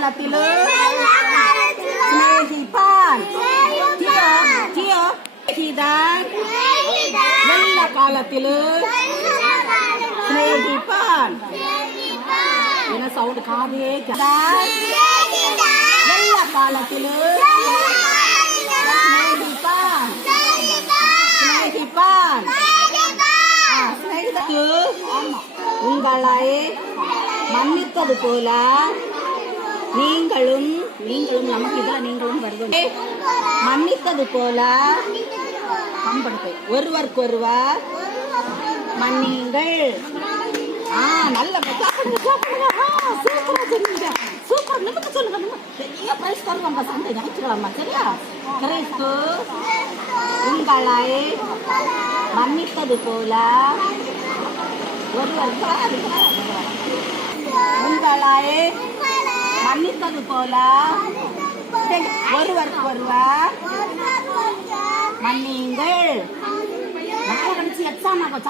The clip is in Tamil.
காலத்திலும் சிநேகிப்பான். சிநேகிதான் எல்லா காலத்திலும் சிநேகிப்பான். என்ன சவுண்ட் காதே எல்லா காலத்திலும் சிநேகிப்பான். சிநேகிப்பான். உங்களை மன்னித்தது போல நீங்களும் நமக்கு இதில் நீங்களும் வருவது மன்னித்தது போல ஒருவருக்கொருவர் மன்னிங்கள். நல்ல சூப்பர். நிமிடம் சொல்லுங்க. பெரிய பிரைஸ் தருவாங்க சந்தை ஞாயிற்றுக்கிழமை. சரியா? கிறிஸ்து உங்களை மன்னித்தது போல உங்களை மன்னித்தது போல ஒருவருக்கொருவர் மன்னியுங்கள். எக்ஸாம் ஆகும்.